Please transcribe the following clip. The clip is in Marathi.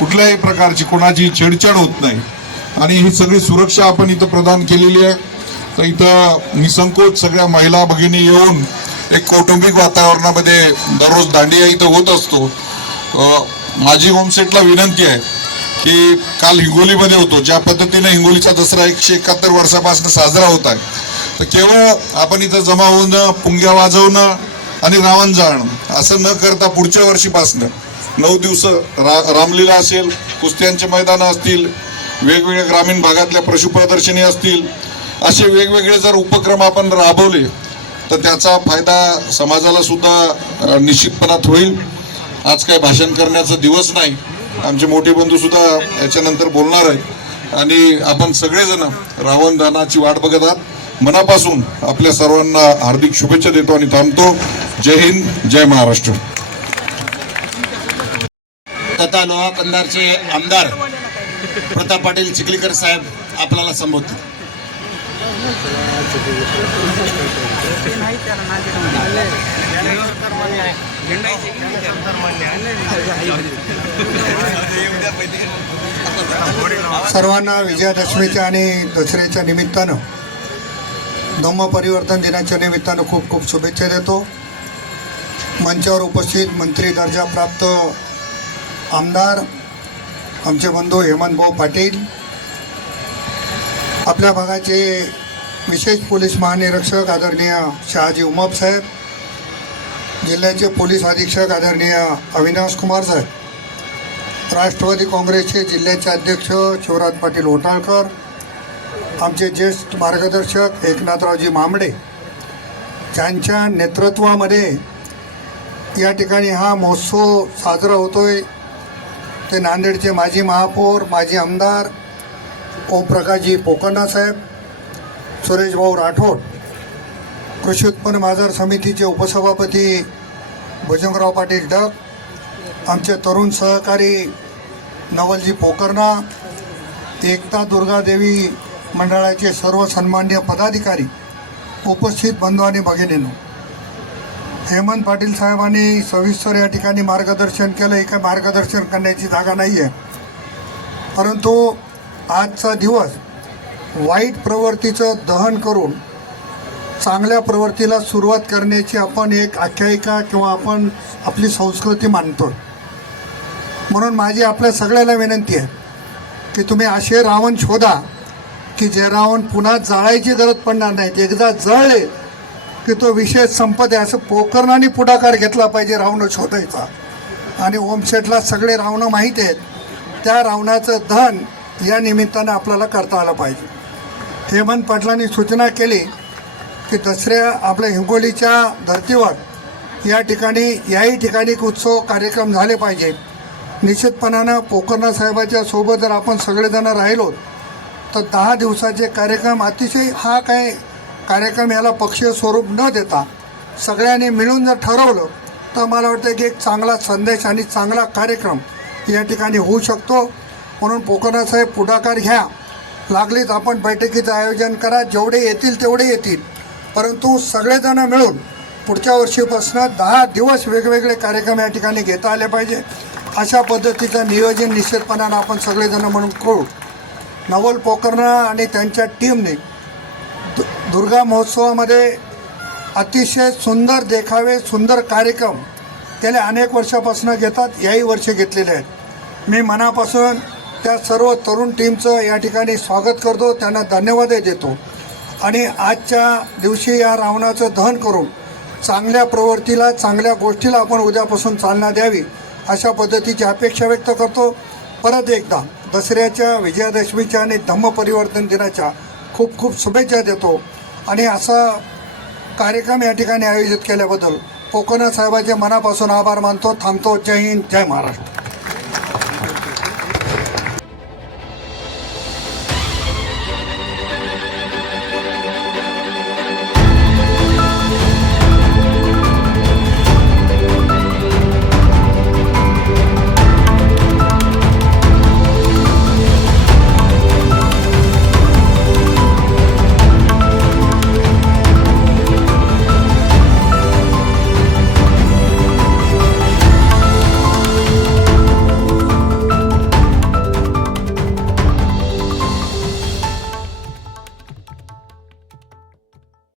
कुठल्याही प्रकारची कोणाची छेडछाड होत नाही आणि ही सगळी सुरक्षा आपण इथं प्रदान केलेली आहे। तर इथं निसंकोच सगळ्या महिला भगिनी येऊन एक कौटुंबिक वातावरणामध्ये दररोज दांडिया इथं होत असतो। माझी होमसेटला विनंती आहे की काल हिंगोलीमध्ये होतो, ज्या पद्धतीने हिंगोलीचा दसरा 171 वर्षापासून साजरा होत आहे, तर केवळ आपण इथं जमा होणं, पुंग्या वाजवणं आणि रावण जाळणं असं न करता पुढच्या वर्षीपासून 9 दिवस रामलीला असेल, कुस्त्यांचे मैदान असतील, वेगवेगळ्या ग्रामीण भागातल्या पशुप्रदर्शनी असतील, असे वेगवेगळे जर उपक्रम आपण राबवले तर त्याचा फायदा समाजाला सुद्धा निश्चितपणात होईल। आज काय भाषण करण्याचा दिवस नाही, आमचे मोठे बंधू सुद्धा याच्यानंतर बोलणार आहेत आणि आपण सगळेजण रावण दहनाची वाट बघत आहात। मनापासून आपल्या सर्वांना हार्दिक शुभेच्छा देतो आणि थांबतो। जय हिंद, जय महाराष्ट्र। तथा लोहा कंधारचे आमदार प्रताप पाटील चिखलीकर साहेब आपल्याला संबोधतील। सर्वांना विजयादशमीच्या आणि दसऱ्याच्या निमित्तानं, धम्म परिवर्तन दिनाच्या निमित्तानं खूप खूप शुभेच्छा देतो। मंचावर उपस्थित मंत्री दर्जा प्राप्त आमदार आमचे बंधू हेमंतभाऊ पाटील, आपल्या भागाचे विशेष पोलीस महानिरीक्षक आदरणीय शहाजी उमप साहेब, जिल्ह्याचे पोलीस अधीक्षक आदरणीय अविनाश कुमार साहेब, राष्ट्रवादी काँग्रेसचे जिल्ह्याचे अध्यक्ष शिवराज पाटील होटाळकर, आमचे ज्येष्ठ मार्गदर्शक एकनाथरावजी मामडे, ज्यांच्या नेतृत्वामध्ये या ठिकाणी हा महोत्सव साजरा होतोय, ते नांदेडचे माजी महापौर, माजी आमदार ओमप्रकाशजी पोकर्णा साहेब, सुरेशभाऊ राठोड, कृषी उत्पन्न बाजार समितीचे उपसभापती भुजंगराव पाटील डग, आमचे तरुण सहकारी नवलजी पोकर्णा, एकता दुर्गादेवी मंडळाचे सर्व सन्माननीय पदाधिकारी, उपस्थित बंधू आणि भगिनींनो, हेमंत पाटील साहेबांनी सविस्तर या ठिकाणी मार्गदर्शन केलं। हे काय मार्गदर्शन करण्याची जागा नाही आहे, परंतु आजचा दिवस वाईट प्रवृत्तीचं दहन करून चांगल्या प्रवृत्तीला सुरुवात करण्याची आपण एक आख्यायिका किंवा आपण आपली संस्कृती मानतो। म्हणून माझी आपल्या सगळ्याला विनंती आहे की तुम्ही असे रावण शोधा की जे रावण पुन्हा जाळायची गरज पडणार नाही, एकदा जळले की तो विषय संपत आहे। असं पोकर्णाने पुढाकार घेतला पाहिजे रावण शोधायचा, आणि ओमशेटला सगळे रावणं माहीत आहेत, त्या रावणाचं दहन या निमित्तानं आपल्याला करता आलं पाहिजे। हेमंत पाटलांनी सूचना केली की दसऱ्या आपल्या हिंगोलीच्या धर्तीवर या ठिकाणी याही ठिकाणी उत्सव कार्यक्रम झाले पाहिजे। निश्चितपणानं पोकर्णा साहेबाच्या सोबत जर आपण सगळेजण राहिलो तर 10 दिवसाचे कार्यक्रम अतिशय, हा काय कार्यक्रम याला पक्षीय स्वरूप न देता सगळ्यांनी मिळून जर ठरवलं तर मला वाटतं की एक चांगला संदेश आणि चांगला कार्यक्रम या ठिकाणी होऊ शकतो। म्हणून पोकर्णा साहेब पुढाकार घ्या, लागलीच आपण बैठकीचं आयोजन करा, जेवढे येतील तेवढे येतील, परंतु सगळेजण मिळून पुढच्या वर्षीपासून 10 दिवस वेगवेगळे कार्यक्रम या ठिकाणी घेता आले पाहिजे। अशा पद्धतीचं नियोजन निश्चितपणानं आपण सगळेजण म्हणून करू। नवल पोकर्णा आणि त्यांच्या टीमने दुर्गा महोत्सवामध्ये अतिशय सुंदर देखावे, सुंदर कार्यक्रम गेल्या अनेक वर्षापासून घेतात, याही वर्षी घेतलेले आहेत। मी मनापासून त्या सर्व तरुण टीमचं या ठिकाणी स्वागत करतो, त्यांना धन्यवादही देतो आणि आजच्या दिवशी या रावणाचं दहन करून चांगल्या प्रवृत्तीला, चांगल्या गोष्टीला आपण उद्यापासून चालना द्यावी अशा पद्धतीची अपेक्षा व्यक्त करतो। परत एकदा दसऱ्याच्या, विजयादशमीच्या आणि धम्म परिवर्तन दिनाच्या खूप खूप शुभेच्छा देतो आणि असा कार्यक्रम या ठिकाणी आयोजित केल्याबद्दल पोकर्णा साहेबांचे मनापासून आभार मानतो। थांबतो। जय हिंद, जय महाराष्ट्र।